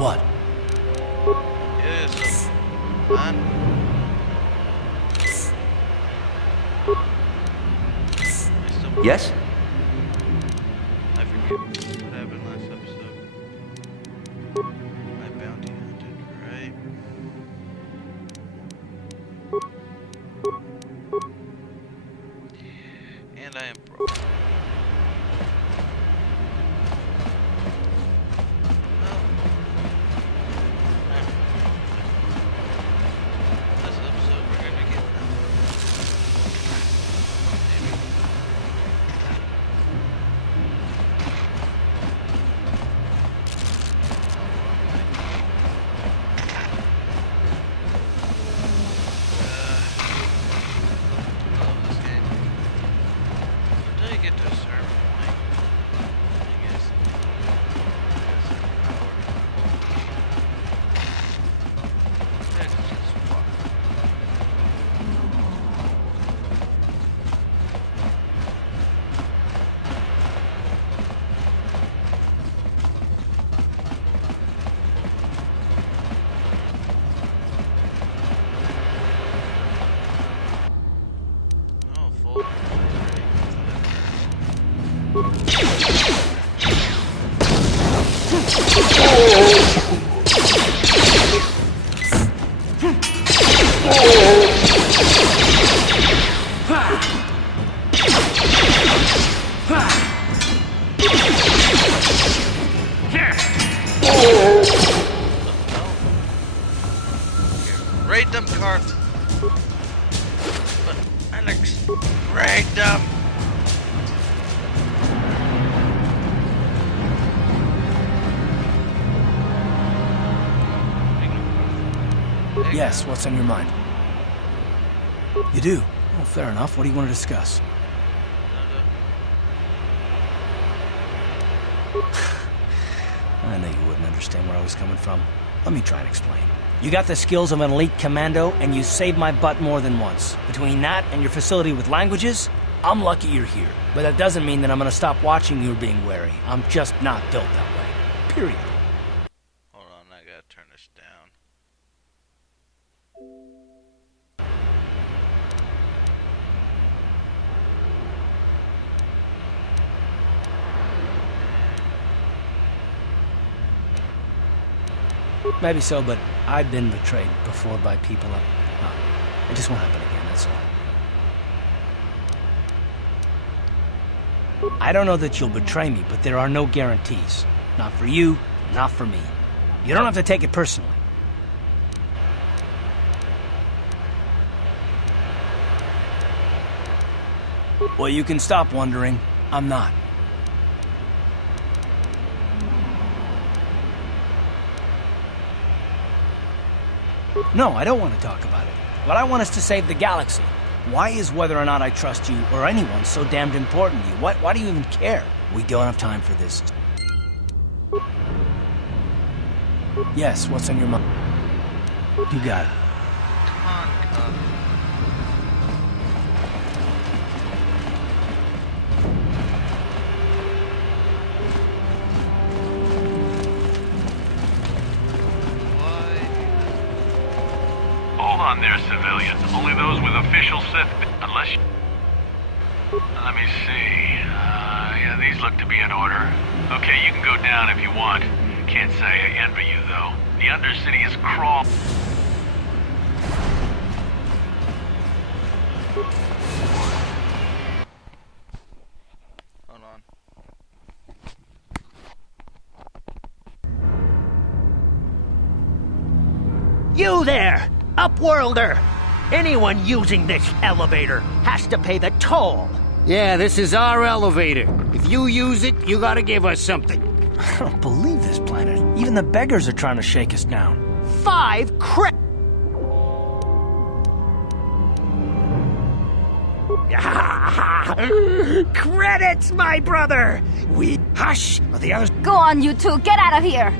What? Yes, man. Yes? I forget what happened last episode. I bounty hunted, right? And I am broke. This episode we're gonna get I love this game. Until you get to a certain point, I guess. That's just fun. Oh, full. Raid them, Carp. But Alex, raid them. Yes, what's on your mind? You do? Well, fair enough. What do you want to discuss? I knew you wouldn't understand where I was coming from. Let me try and explain. You got the skills of an elite commando, and you saved my butt more than once. Between that and your facility with languages, I'm lucky you're here. But that doesn't mean that I'm gonna stop watching you being wary. I'm just not built that way. Period. Hold on, I gotta turn this down. Maybe so, but I've been betrayed before by people up. No, it just won't happen again, that's all. I don't know that you'll betray me, but there are no guarantees. Not for you, not for me. You don't have to take it personally. Well, you can stop wondering. I'm not. No, I don't want to talk about it. What I want is to save the galaxy. Why is whether or not I trust you or anyone so damned important to you? Why do you even care? We don't have time for this. Yes, what's on your mind? You got it. Come on, Cub. Hold on there, civilians. Only those with official Sith... Unless you... Let me see. Yeah, these look to be in order. Okay, you can go down if you want. Can't say I envy you, though. The Undercity is crawl... Hold on. You there, Upworlder! Anyone using this elevator has to pay the toll. Yeah, this is our elevator. If you use it, you gotta give us something. I don't believe this planet. Even the beggars are trying to shake us down. 5 credits. Credits, my brother! We... Hush! Or the others... Go on, you two. Get out of here.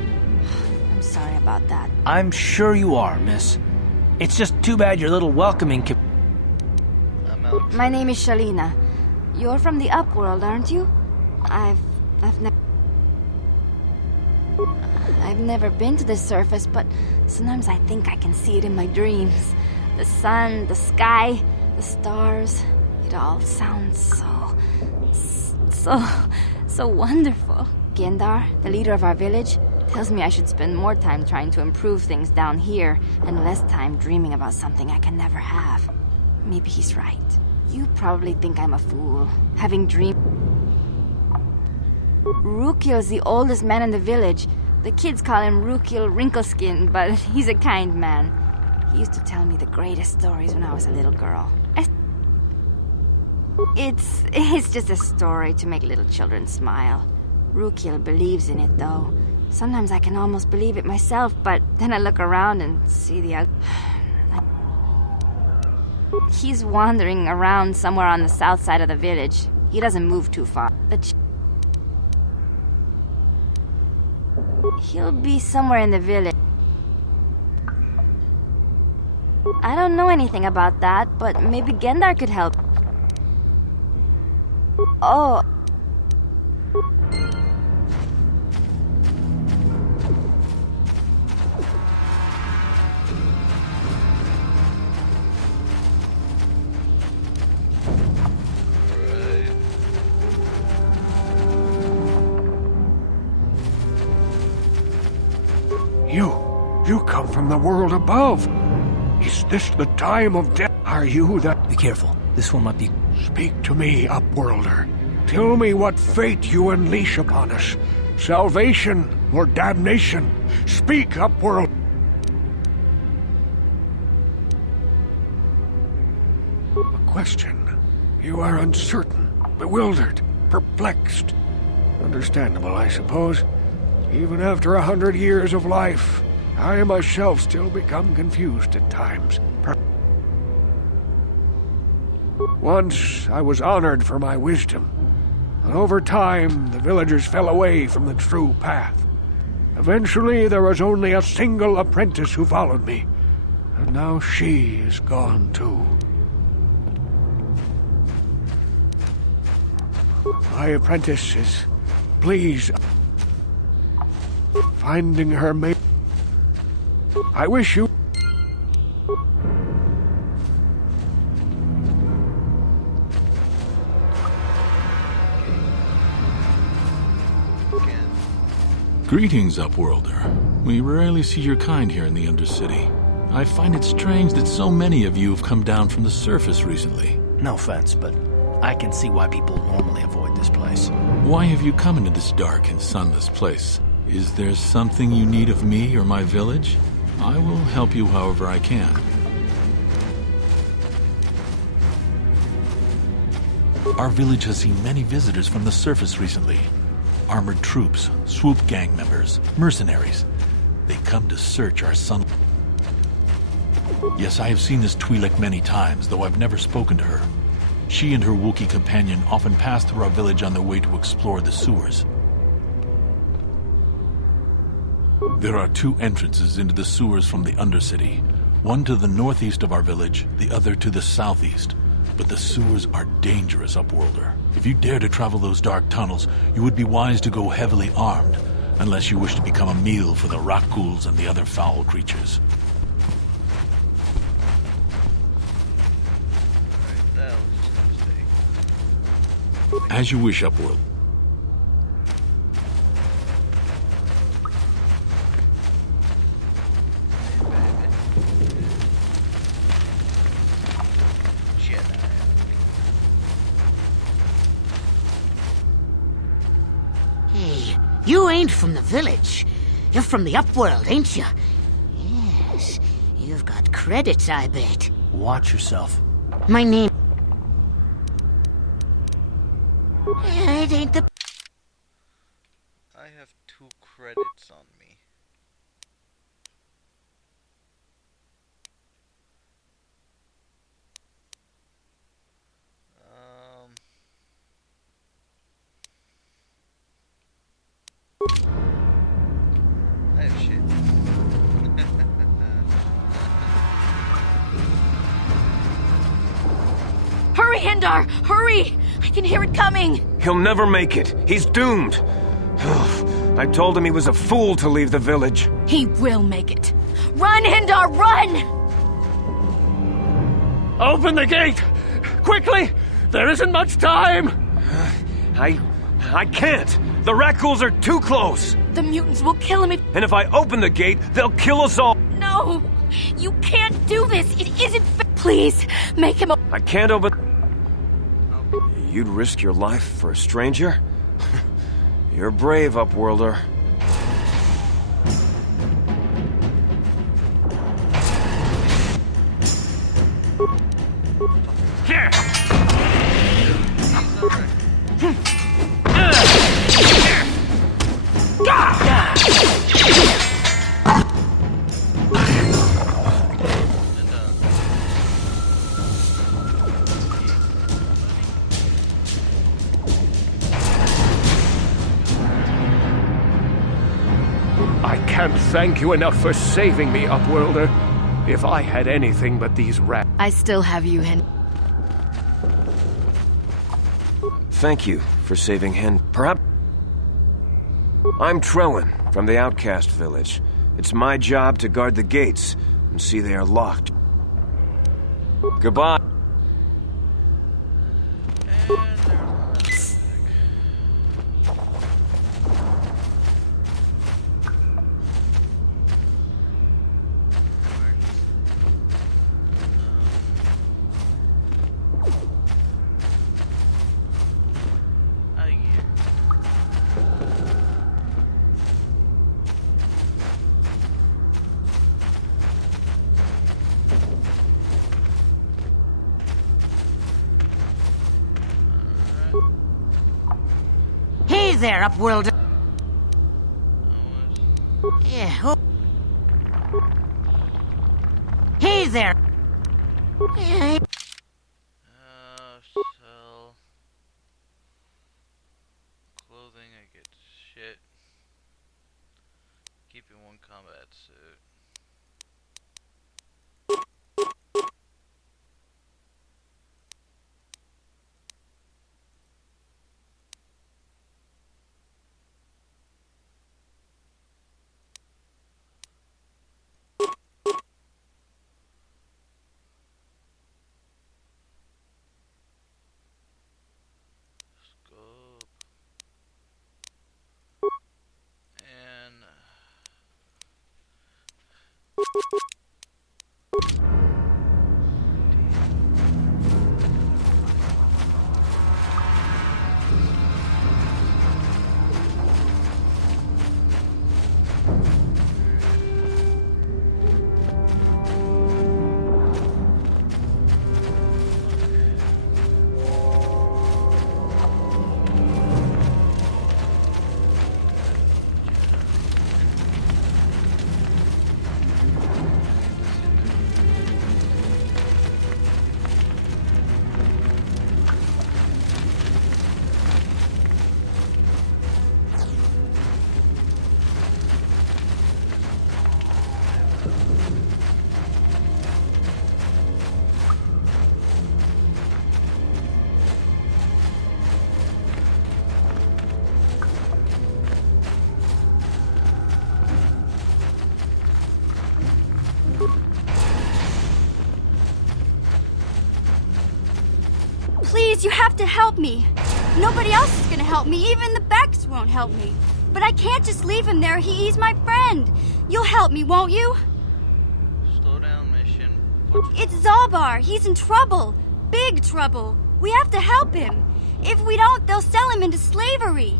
I'm sorry about that. I'm sure you are, miss. It's just too bad your little welcoming I'm out. My name is Shalina. You're from the Upworld, aren't you? I've never... I've never been to the surface, but sometimes I think I can see it in my dreams. The sun, the sky, the stars. It all sounds so wonderful. Gendar, the leader of our village, tells me I should spend more time trying to improve things down here and less time dreaming about something I can never have. Maybe he's right. You probably think I'm a fool, having dreamed. Rukil's the oldest man in the village. The kids call him Rukil Wrinkleskin, but he's a kind man. He used to tell me the greatest stories when I was a little girl. It's just a story to make little children smile. Rukil believes in it, though. Sometimes I can almost believe it myself, but then I look around and see the He's wandering around somewhere on the south side of the village. He doesn't move too far. He'll be somewhere in the village. I don't know anything about that, but maybe Gendar could help. Oh. You come from the world above. Is this the time of death? Are you the... Be careful. This one might be... Speak to me, Upworlder. Tell me what fate you unleash upon us. Salvation or damnation? Speak, Upworld. A question. You are uncertain, bewildered, perplexed. Understandable, I suppose. Even after 100 years of life, I myself still become confused at times. Once I was honored for my wisdom, and over time the villagers fell away from the true path. Eventually there was only a single apprentice who followed me, and now she is gone too. My apprentice is pleased finding her mate. I wish you... Greetings, Upworlder. We rarely see your kind here in the Undercity. I find it strange that so many of you have come down from the surface recently. No offense, but I can see why people normally avoid this place. Why have you come into this dark and sunless place? Is there something you need of me or my village? I will help you however I can. Our village has seen many visitors from the surface recently. Armored troops, swoop gang members, mercenaries. They come to search our sun. Yes, I have seen this Twi'lek many times, though I've never spoken to her. She and her Wookiee companion often pass through our village on their way to explore the sewers. There are two entrances into the sewers from the Undercity. One to the northeast of our village, the other to the southeast. But the sewers are dangerous, Upworlder. If you dare to travel those dark tunnels, you would be wise to go heavily armed, unless you wish to become a meal for the Rakghouls and the other foul creatures. Alright, that was just a mistake. As you wish, Upworld. Hey, you ain't from the village. You're from the Upworld, ain't you? Yes, you've got credits, I bet. Watch yourself. My name... It ain't the... I have 2 credits on me. I have shit. Hurry, Hendar! Hurry! I can hear it coming! He'll never make it. He's doomed. I told him he was a fool to leave the village. He will make it. Run, Hindar, run! Open the gate! Quickly! There isn't much time! I can't! The Rakghouls are too close! The mutants will kill him if... And if I open the gate, they'll kill us all! No! You can't do this! It isn't fair! Please, make him... I can't open... You'd risk your life for a stranger? You're brave, Upworlder. I can't thank you enough for saving me, Upworlder. If I had anything but these rats... I still have you, Thank you for saving Hen. Perhaps... I'm Trellin, from the Outcast Village. It's my job to guard the gates and see they are locked. Goodbye. Hey there, Upworlder. Yeah. Hey there. Yeah. Sell clothing. I get shit. Keeping one combat suit. Please, you have to help me. Nobody else is gonna help me. Even the Becks won't help me. But I can't just leave him there. He's my friend. You'll help me, won't you? Slow down mission. It's Zalbar. He's in trouble. Big trouble. We have to help him. If we don't, they'll sell him into slavery.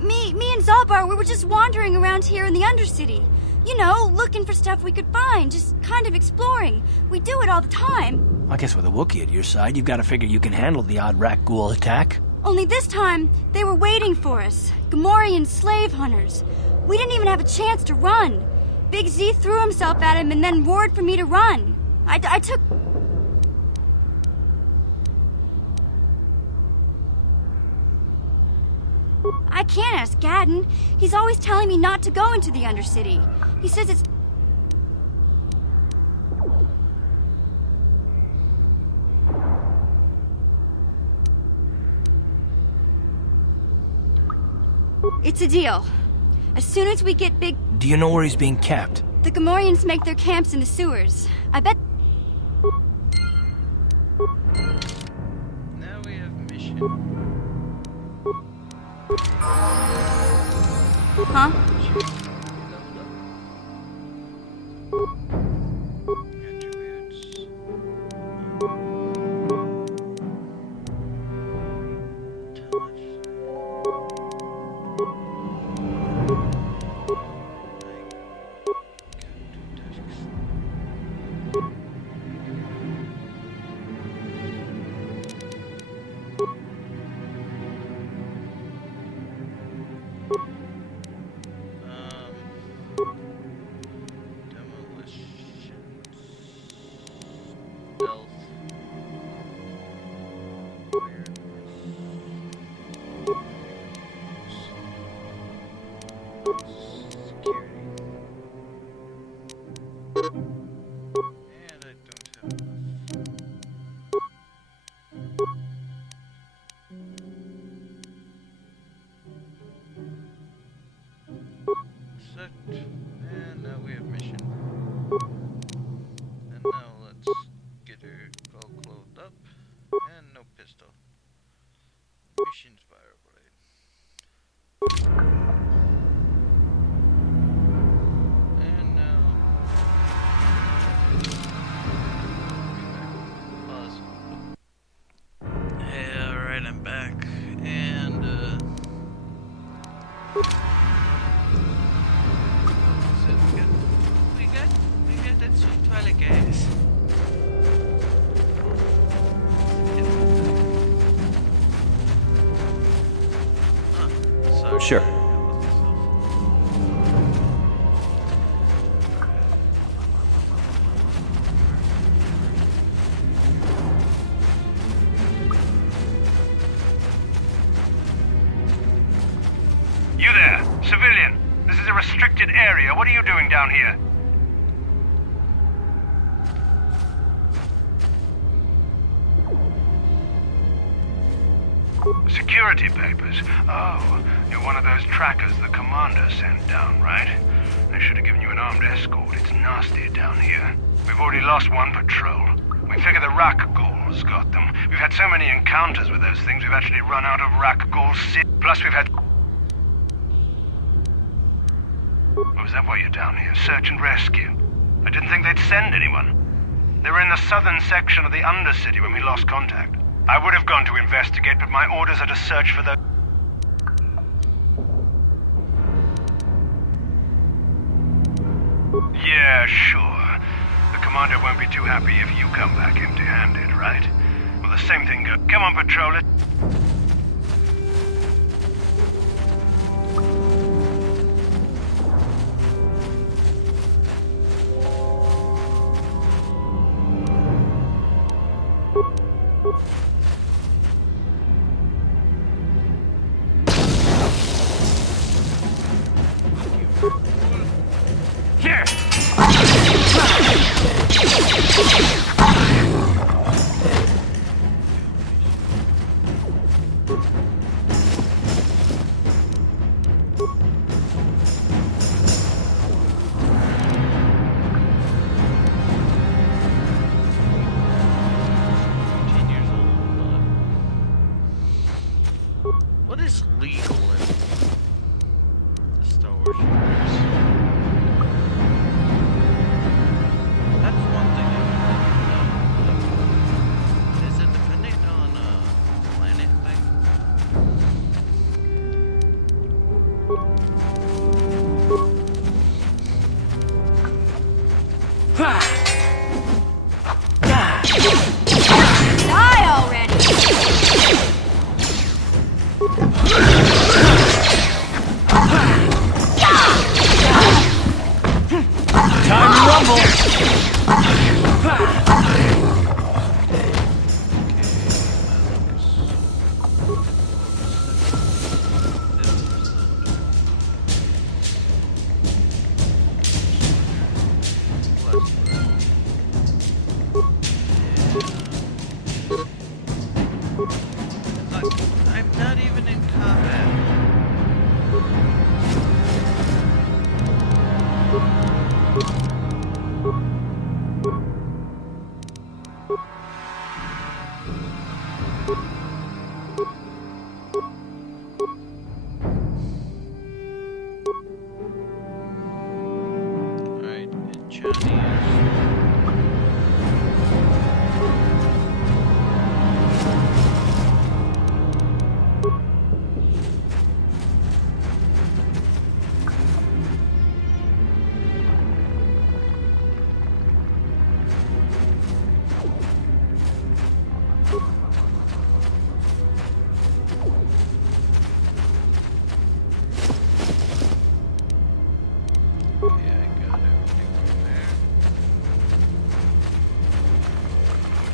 Me and Zalbar, we were just wandering around here in the Undercity. You know, looking for stuff we could find, just kind of exploring. We do it all the time. I guess with a Wookiee at your side, you've got to figure you can handle the odd Rakghoul attack. Only this time, they were waiting for us. Gamorrean slave hunters. We didn't even have a chance to run. Big Z threw himself at him and then roared for me to run. I took... I can't ask Gadden. He's always telling me not to go into the Undercity. He says it's... It's a deal. As soon as we get big, Do you know where he's being kept? the Gamorreans make their camps in the sewers. I bet. Now we have mission. Huh? Attributes. And now we have mission. And now let's get her all clothed up. And no pistol. Mission's fire blade. And now... Pause. Hey, alright, I'm back. And, so we got that sweet Twilight gas. Sorry. Sure. You there, civilian. This is a restricted area. What are you doing down here? Security papers. Oh, you're one of those trackers the commander sent down, right? They should have given you an armed escort. It's nasty down here. We've already lost one patrol. We figure the Rakghouls got them. We've had so many encounters with those things, we've actually run out of Rakghoul City. Plus we've had... Was that why you're down here? Search and rescue? I didn't think they'd send anyone. They were in the southern section of the Undercity when we lost contact. I would have gone to investigate, but my orders are to search for the... Yeah, sure. The commander won't be too happy if you come back empty-handed, right? Well, the same thing goes... Come on, patrol it. What is legal in the Star Wars universe? That's one thing I would like to know. Is it depending on planet thing? Die already! Time to rumble! I'm not even in combat. Chinese. Yeah, I got everything from there.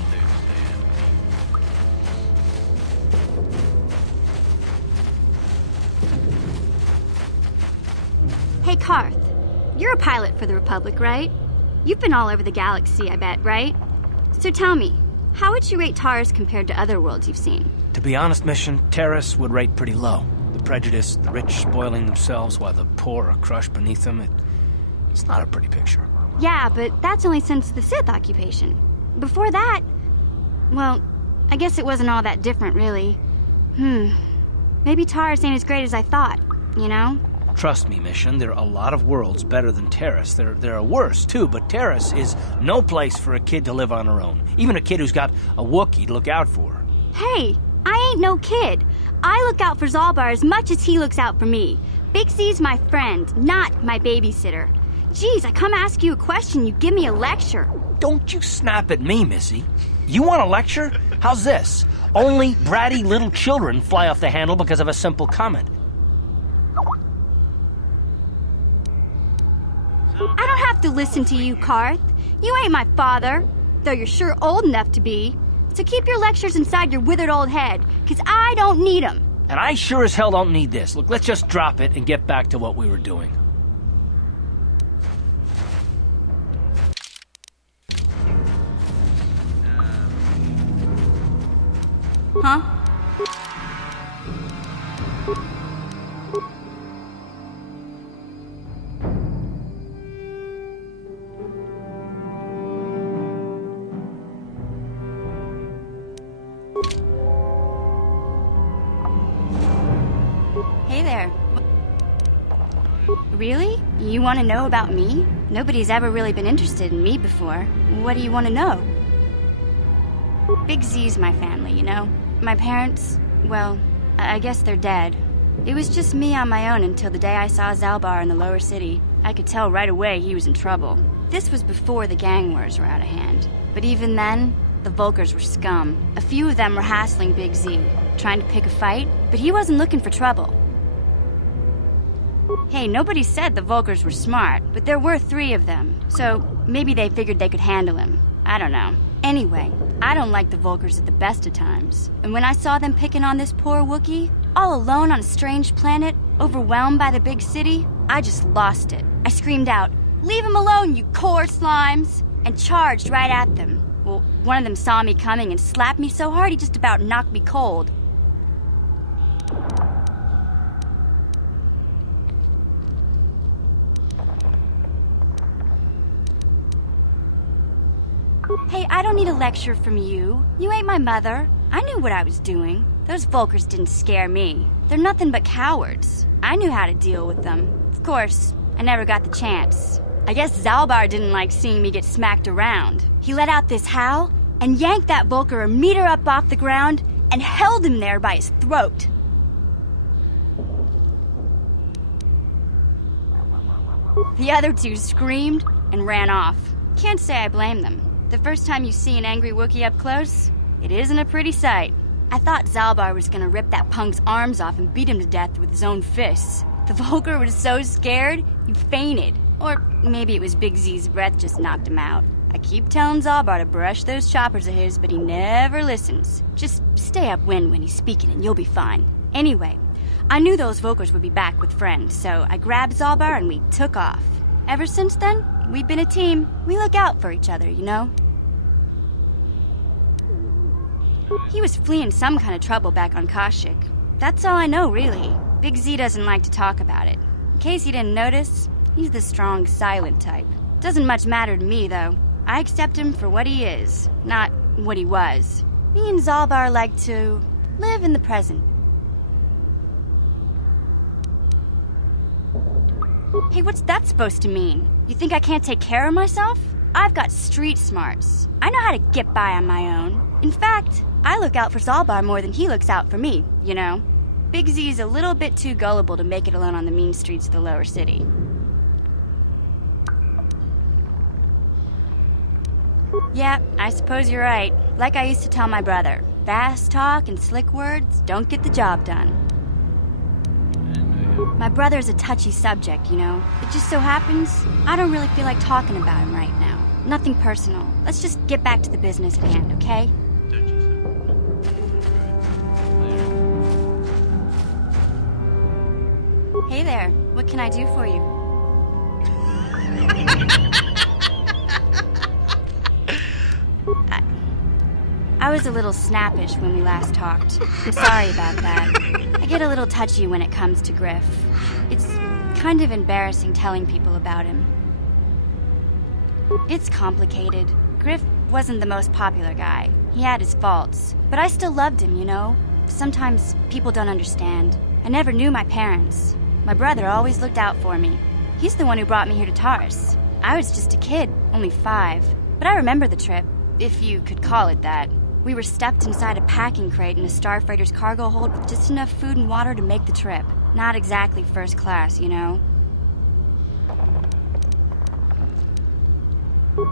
Stay empty. Hey, Karth. You're a pilot for the Republic, right? You've been all over the galaxy, I bet, right? So tell me, how would you rate Taurus compared to other worlds you've seen? To be honest, Mission, Terrace would rate pretty low. The prejudice, the rich spoiling themselves while the poor are crushed beneath them, it's not a pretty picture. Yeah, but that's only since the Sith occupation. Before that, well, I guess it wasn't all that different, really. Maybe Taurus ain't as great as I thought, you know? Trust me, Mission, there are a lot of worlds better than Terrace. There are worse, too, but Terrace is no place for a kid to live on her own. Even a kid who's got a Wookiee to look out for. Hey, I ain't no kid. I look out for Zalbar as much as he looks out for me. Big Z's my friend, not my babysitter. Geez, I come ask you a question, you give me a lecture. Don't you snap at me, Missy. You want a lecture? How's this? Only bratty little children fly off the handle because of a simple comment. I don't have to listen to you, Karth. You ain't my father, though you're sure old enough to be. So keep your lectures inside your withered old head, 'cause I don't need 'em. And I sure as hell don't need this. Look, let's just drop it and get back to what we were doing. Huh? Hey there. Really? You want to know about me? Nobody's ever really been interested in me before. What do you want to know? Big Z's my family, you know? My parents, well, I guess they're dead. It was just me on my own until the day I saw Zalbar in the lower city. I could tell right away he was in trouble. This was before the gang wars were out of hand. But even then, the Vulkars were scum. A few of them were hassling Big Z, trying to pick a fight, but he wasn't looking for trouble. Hey, nobody said the Vulkars were smart, but there were 3 of them, so maybe they figured they could handle him. I don't know. Anyway, I don't like the Vulkars at the best of times. And when I saw them picking on this poor Wookiee, all alone on a strange planet, overwhelmed by the big city, I just lost it. I screamed out, "Leave him alone, you core slimes!" and charged right at them. Well, one of them saw me coming and slapped me so hard he just about knocked me cold. Hey, I don't need a lecture from you. You ain't my mother. I knew what I was doing. Those Vulkars didn't scare me. They're nothing but cowards. I knew how to deal with them. Of course, I never got the chance. I guess Zalbar didn't like seeing me get smacked around. He let out this howl and yanked that Vulkar a meter up off the ground and held him there by his throat. The other 2 screamed and ran off. Can't say I blame them. The first time you see an angry Wookiee up close, it isn't a pretty sight. I thought Zalbar was gonna rip that punk's arms off and beat him to death with his own fists. The Vulkar was so scared, he fainted. Or maybe it was Big Z's breath just knocked him out. I keep telling Zalbar to brush those choppers of his, but he never listens. Just stay upwind when he's speaking and you'll be fine. Anyway, I knew those Vulkars would be back with friends, so I grabbed Zalbar and we took off. Ever since then, we've been a team. We look out for each other, you know? He was fleeing some kind of trouble back on Kashyyyk. That's all I know, really. Big Z doesn't like to talk about it. In case you didn't notice, he's the strong, silent type. Doesn't much matter to me, though. I accept him for what he is, not what he was. Me and Zalbar like to live in the present. Hey, what's that supposed to mean? You think I can't take care of myself? I've got street smarts. I know how to get by on my own. In fact, I look out for Zalbar more than he looks out for me, you know? Big Z's a little bit too gullible to make it alone on the mean streets of the lower city. Yeah, I suppose you're right. Like I used to tell my brother, fast talk and slick words don't get the job done. My brother's a touchy subject, you know. It just so happens I don't really feel like talking about him right now. Nothing personal. Let's just get back to the business at hand, okay? Hey there, what can I do for you? I was a little snappish when we last talked. I'm sorry about that. I get a little touchy when it comes to Griff. It's kind of embarrassing telling people about him. It's complicated. Griff wasn't the most popular guy. He had his faults. But I still loved him, you know? Sometimes people don't understand. I never knew my parents. My brother always looked out for me. He's the one who brought me here to Taurus. I was just a kid, only 5. But I remember the trip, if you could call it that. We were stuffed inside a packing crate in a starfreighter's cargo hold with just enough food and water to make the trip. Not exactly first class, you know?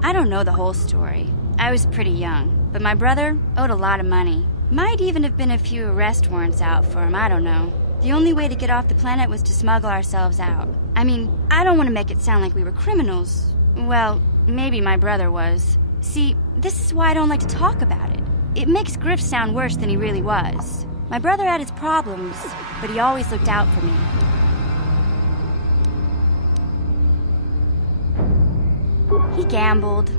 I don't know the whole story. I was pretty young, but my brother owed a lot of money. Might even have been a few arrest warrants out for him, I don't know. The only way to get off the planet was to smuggle ourselves out. I mean, I don't want to make it sound like we were criminals. Well, maybe my brother was. See, this is why I don't like to talk about it. It makes Griff sound worse than he really was. My brother had his problems, but he always looked out for me. He gambled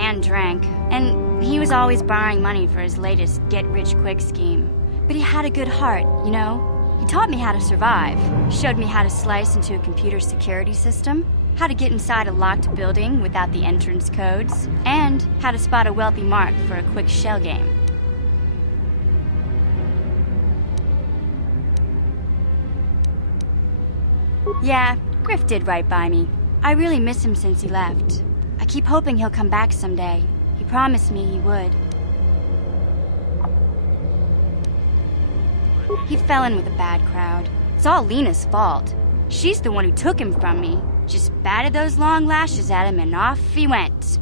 and drank, and he was always borrowing money for his latest get-rich-quick scheme. But he had a good heart, you know? He taught me how to survive, showed me how to slice into a computer security system, how to get inside a locked building without the entrance codes, and how to spot a wealthy mark for a quick shell game. Yeah, Griff did right by me. I really miss him since he left. I keep hoping he'll come back someday. He promised me he would. He fell in with a bad crowd. It's all Lena's fault. She's the one who took him from me. Just batted those long lashes at him and off he went.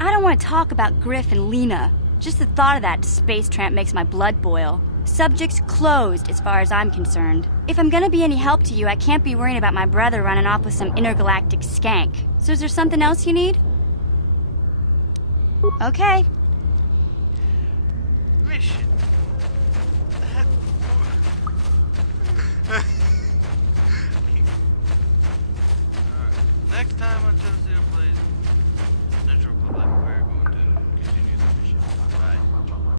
I don't want to talk about Griff and Lena. Just the thought of that space tramp makes my blood boil. Subject's closed as far as I'm concerned. If I'm gonna be any help to you, I can't be worrying about my brother running off with some intergalactic skank. So is there something else you need? Okay. Mission